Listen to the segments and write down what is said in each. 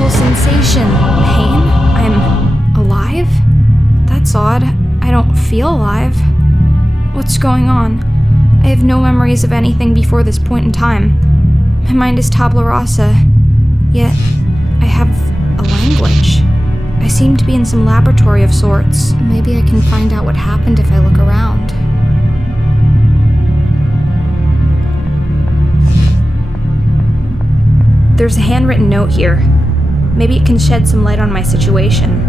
physical sensation. Pain? I'm alive? That's odd. I don't feel alive. What's going on? I have no memories of anything before this point in time. My mind is tabula rasa, yet I have a language. I seem to be in some laboratory of sorts. Maybe I can find out what happened if I look around. There's a handwritten note here. Maybe it can shed some light on my situation.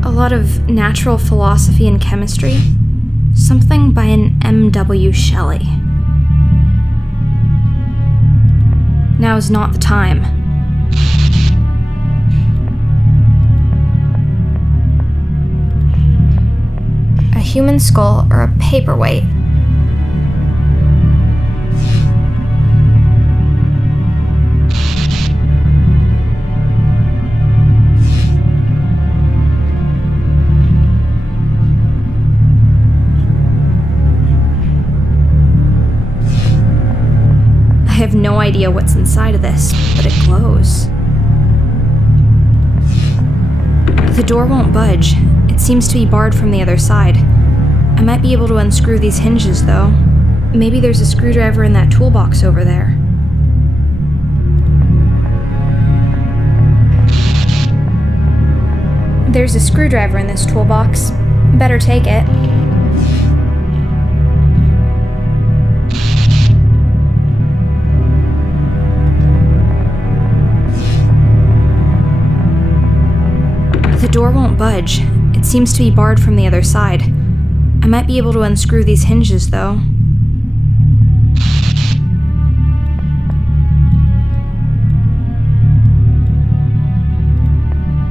A lot of natural philosophy and chemistry. Something by an M.W. Shelley. Now is not the time. A human skull or a paperweight? I have no idea what's inside of this, but it glows. The door won't budge. It seems to be barred from the other side. I might be able to unscrew these hinges, though. Maybe there's a screwdriver in that toolbox over there. There's a screwdriver in this toolbox. Better take it. The door won't budge. It seems to be barred from the other side. I might be able to unscrew these hinges, though.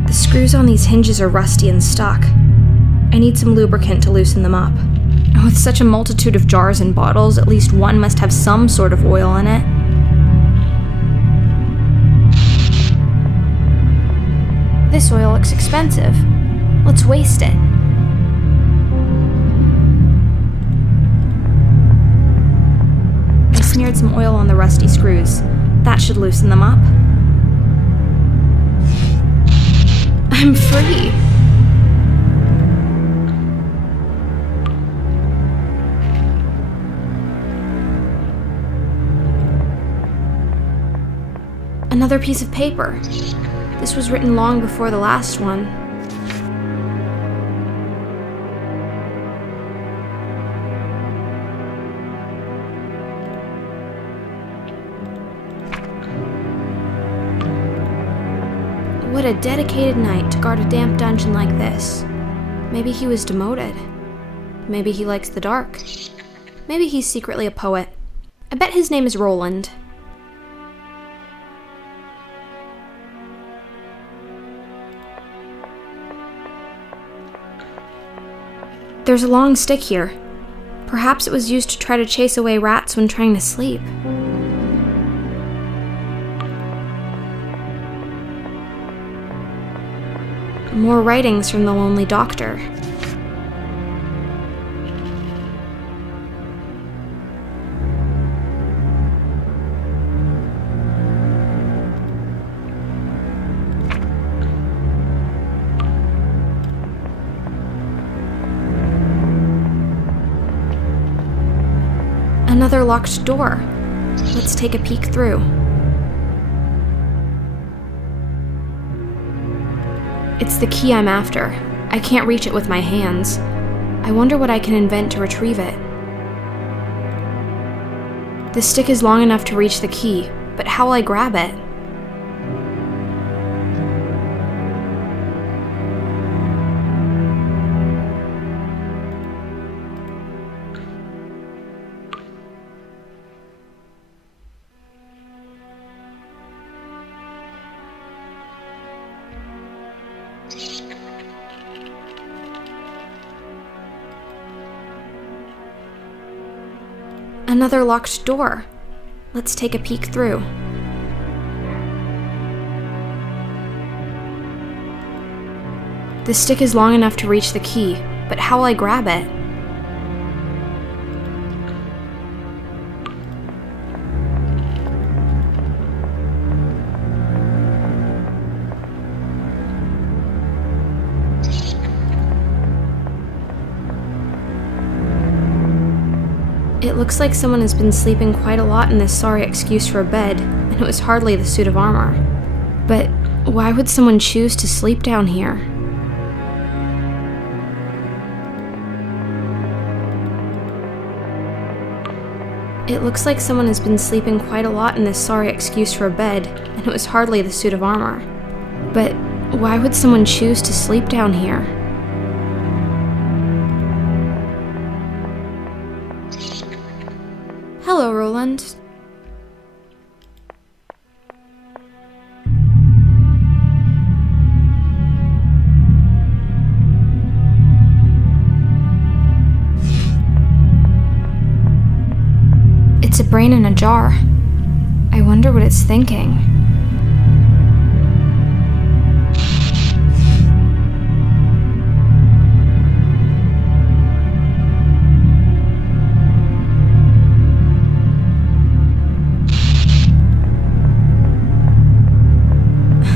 The screws on these hinges are rusty and stuck. I need some lubricant to loosen them up. With such a multitude of jars and bottles, at least one must have some sort of oil in it. This oil looks expensive. Let's waste it. I smeared some oil on the rusty screws. That should loosen them up. I'm free! Another piece of paper. This was written long before the last one. What a dedicated knight to guard a damp dungeon like this. Maybe he was demoted. Maybe he likes the dark. Maybe he's secretly a poet. I bet his name is Roland. There's a long stick here. Perhaps it was used to try to chase away rats when trying to sleep. More writings from the lonely doctor. Another locked door. Let's take a peek through. It's the key I'm after. I can't reach it with my hands. I wonder what I can invent to retrieve it. The stick is long enough to reach the key, but how will I grab it? Another locked door. Let's take a peek through. The stick is long enough to reach the key, but how will I grab it? It looks like someone has been sleeping quite a lot in this sorry excuse for a bed, and it was hardly the suit of armor. But why would someone choose to sleep down here? It looks like someone has been sleeping quite a lot in this sorry excuse for a bed, and it was hardly the suit of armor. But why would someone choose to sleep down here? Hello, Roland. It's a brain in a jar. I wonder what it's thinking.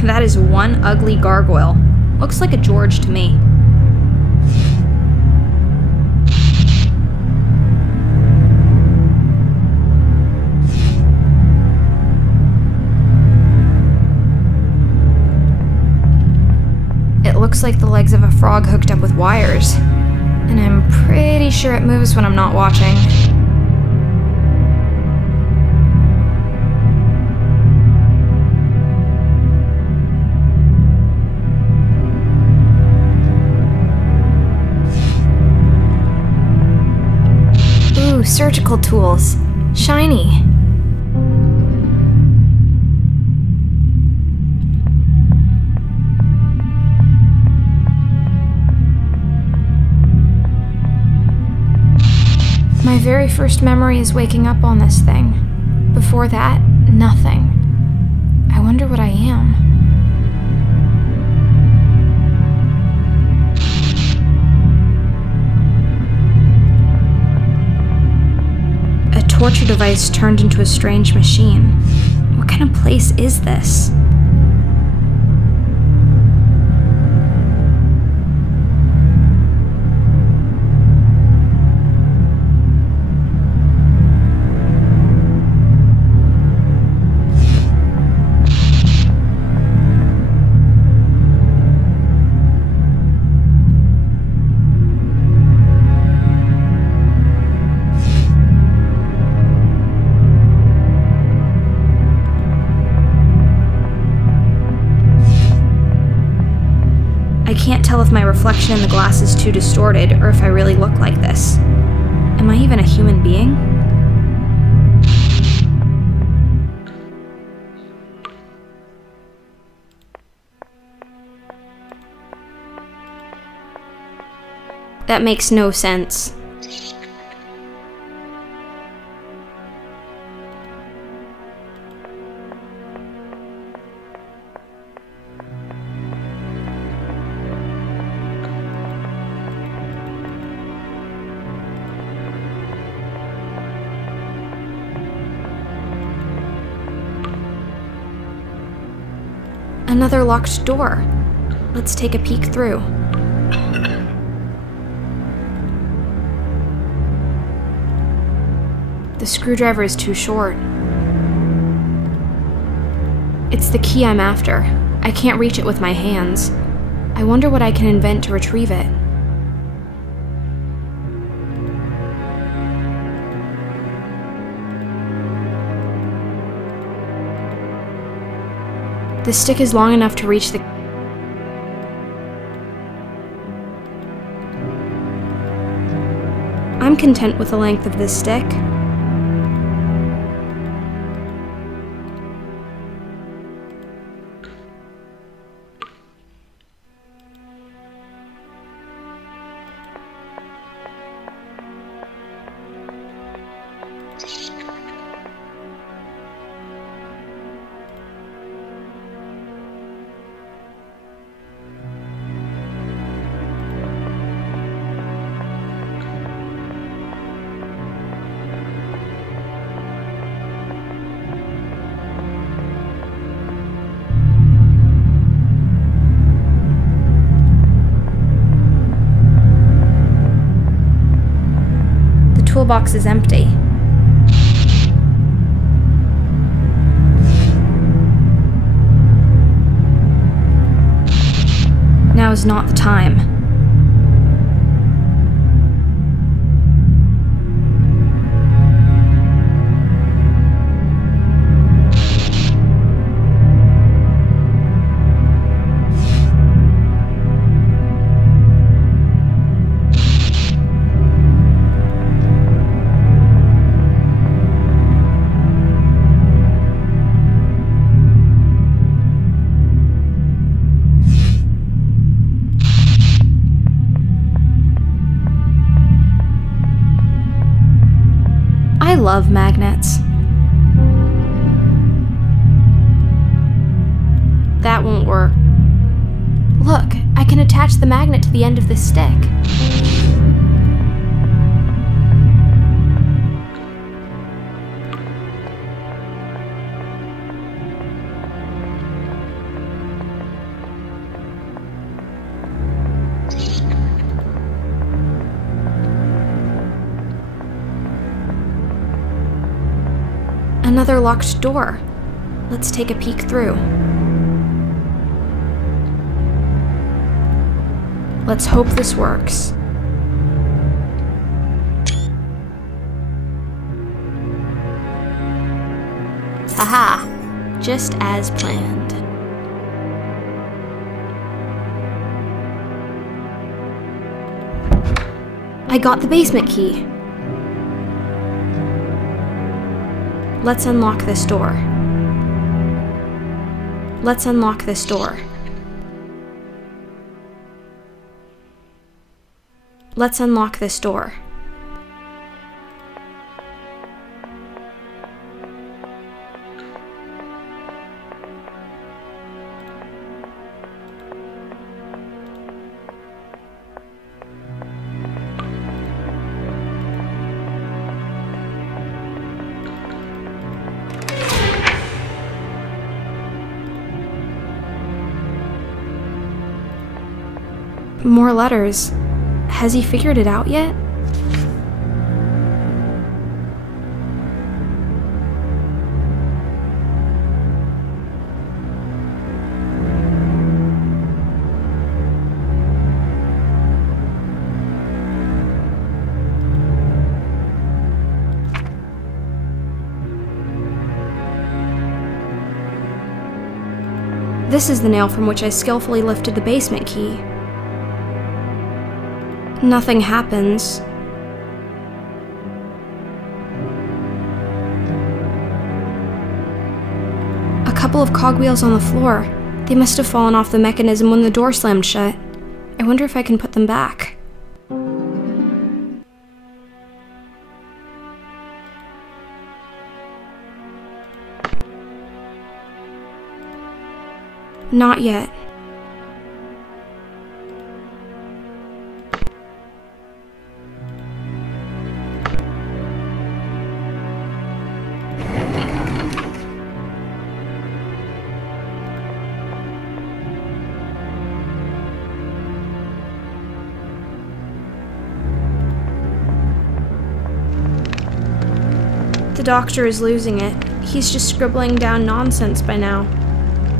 That is one ugly gargoyle. Looks like a George to me. It looks like the legs of a frog hooked up with wires. And I'm pretty sure it moves when I'm not watching. Ooh, surgical tools. Shiny. My very first memory is waking up on this thing. Before that, nothing. I wonder what I am. A torture device turned into a strange machine. What kind of place is this? I can't tell if my reflection in the glass is too distorted or if I really look like this. Am I even a human being? That makes no sense. Another locked door. Let's take a peek through. The screwdriver is too short. It's the key I'm after. I can't reach it with my hands. I wonder what I can invent to retrieve it. The stick is long enough to reach the... I'm content with the length of this stick. Toolbox is empty. Now is not the time. I love magnets. That won't work. Look, I can attach the magnet to the end of this stick. Another locked door. Let's take a peek through. Let's hope this works. Haha, just as planned. I got the basement key. Let's unlock this door. Let's unlock this door. Let's unlock this door. More letters. Has he figured it out yet? This is the nail from which I skillfully lifted the basement key. Nothing happens. A couple of cogwheels on the floor. They must have fallen off the mechanism when the door slammed shut. I wonder if I can put them back. Not yet. The doctor is losing it. He's just scribbling down nonsense by now.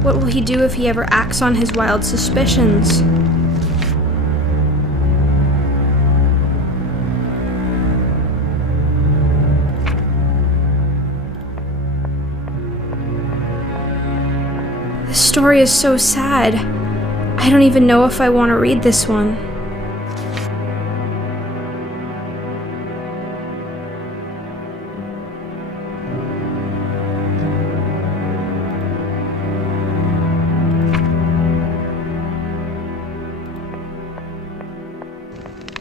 What will he do if he ever acts on his wild suspicions? The story is so sad. I don't even know if I want to read this one.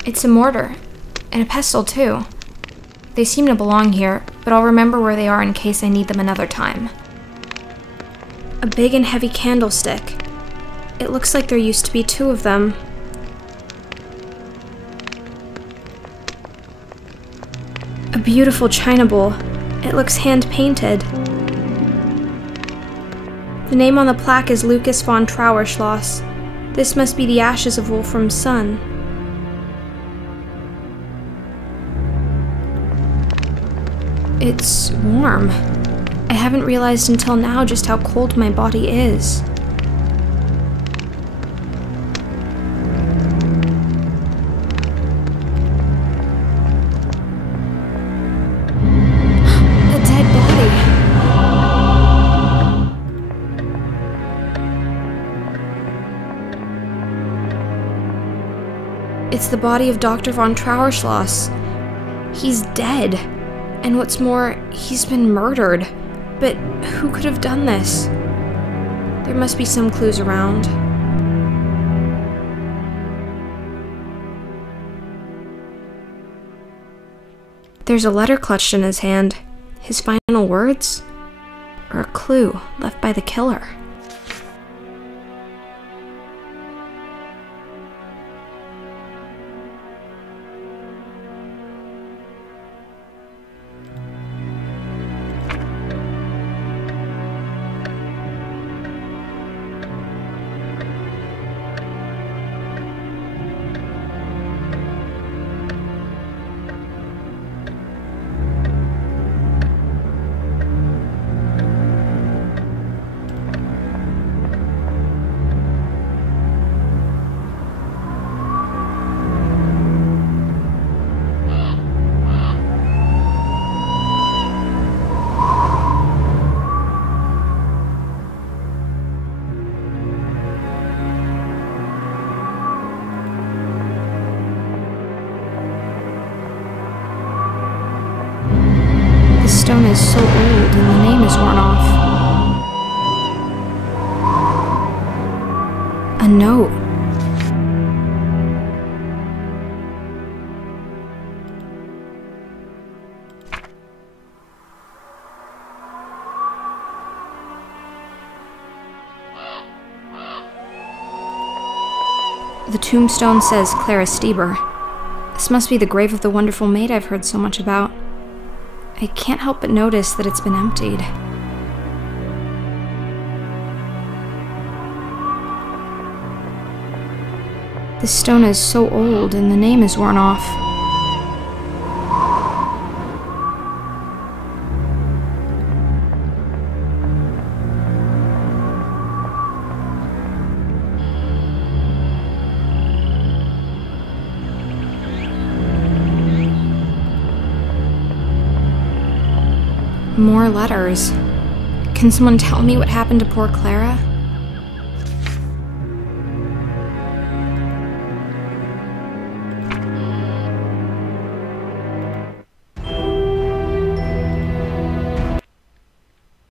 It's a mortar, and a pestle too. They seem to belong here, but I'll remember where they are in case I need them another time. A big and heavy candlestick. It looks like there used to be 2 of them. A beautiful china bowl. It looks hand-painted. The name on the plaque is Lucas von Trauerschloss. This must be the ashes of Wolfram's son. It's warm. I haven't realized until now just how cold my body is. A dead body. It's the body of Dr. von Trauerschloss. He's dead. And what's more, he's been murdered. But who could have done this? There must be some clues around. There's a letter clutched in his hand. His final words? Or a clue left by the killer? The stone is so old and the name is worn off. A note. The tombstone says Clara Stieber. This must be the grave of the wonderful maid I've heard so much about. I can't help but notice that it's been emptied. This stone is so old and the name is worn off. More letters. Can someone tell me what happened to poor Clara?